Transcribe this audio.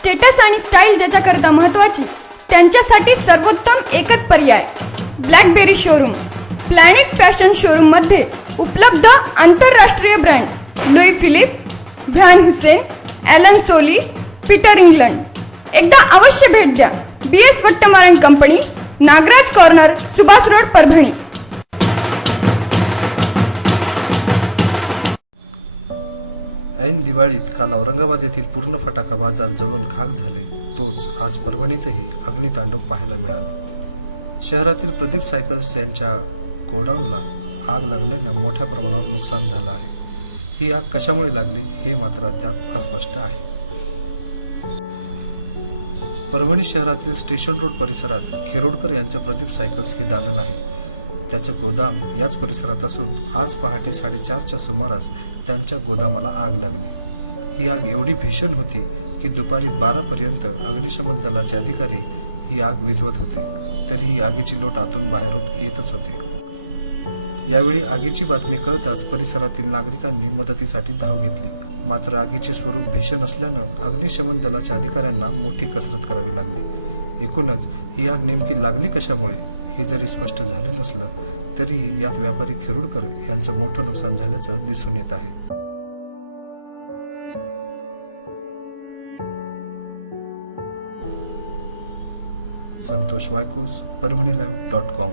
Status आणि style ज्याच्याकरता महत्वाची त्यांच्यासाठी सर्वोत्तम एकच पर्याय ब्लॅकबेरी शोरूम. प्लॅनेट फॅशन शोरूममध्ये उपलब्ध आंतरराष्ट्रीय brand Louis Philippe Van Heusen Allen Solly Peter England. एकदा अवश्य भेट द्या. B S वट्टमारन company Nagraj corner Subhash road Parbhani. ऐन दिवाळीत काल औरंगाबाद येथील पूर्ण फटाका बाजार जळून खाक झाले. तोच आज परभणीतही अग्नितांडव पाहायला मिळाले. शहरातील प्रदीप सायकल्स यांच्या गोडाऊनला आग लागल्यानं मोठ्या प्रमाणावर नुकसान झालं आहे. ही आग कशामुळे लागली हे मात्र अद्याप अस्पष्ट आहे. परभणी शहरातील स्टेशन रोड परिसरात खेरोडकर यांच्या प्रदीप सायकल्स हे दालन आहे त्याचे गोदाम याच परिसरात असून आज पहाटे साडेचारच्या सुमारास त्यांच्या गोदामाला आग लागली. ही आग एवढी भीषण होती की दुपारी बारापर्यंत अग्निशमन दलाचे अधिकारी ही आग विजवत होते. तरी ही आगीची लोट आतून बाहेरून येतच होते. यावेळी आगीची बातमी कळताच परिसरातील नागरिकांनी मदतीसाठी धाव घेतली. मात्र आगीचे स्वरूप भीषण असल्यानं अग्निशमन दलाच्या अधिकाऱ्यांना मोठी एकूणच ही आग नेमकी लागली कशामुळे? हे जरी स्पष्ट झालं नसलं तरी यात व्यापारी खेरुडकर यांचं मोठं नुकसान झाल्याचं दिसून येत आहे. Santosh Waykos Parbhani live dot com.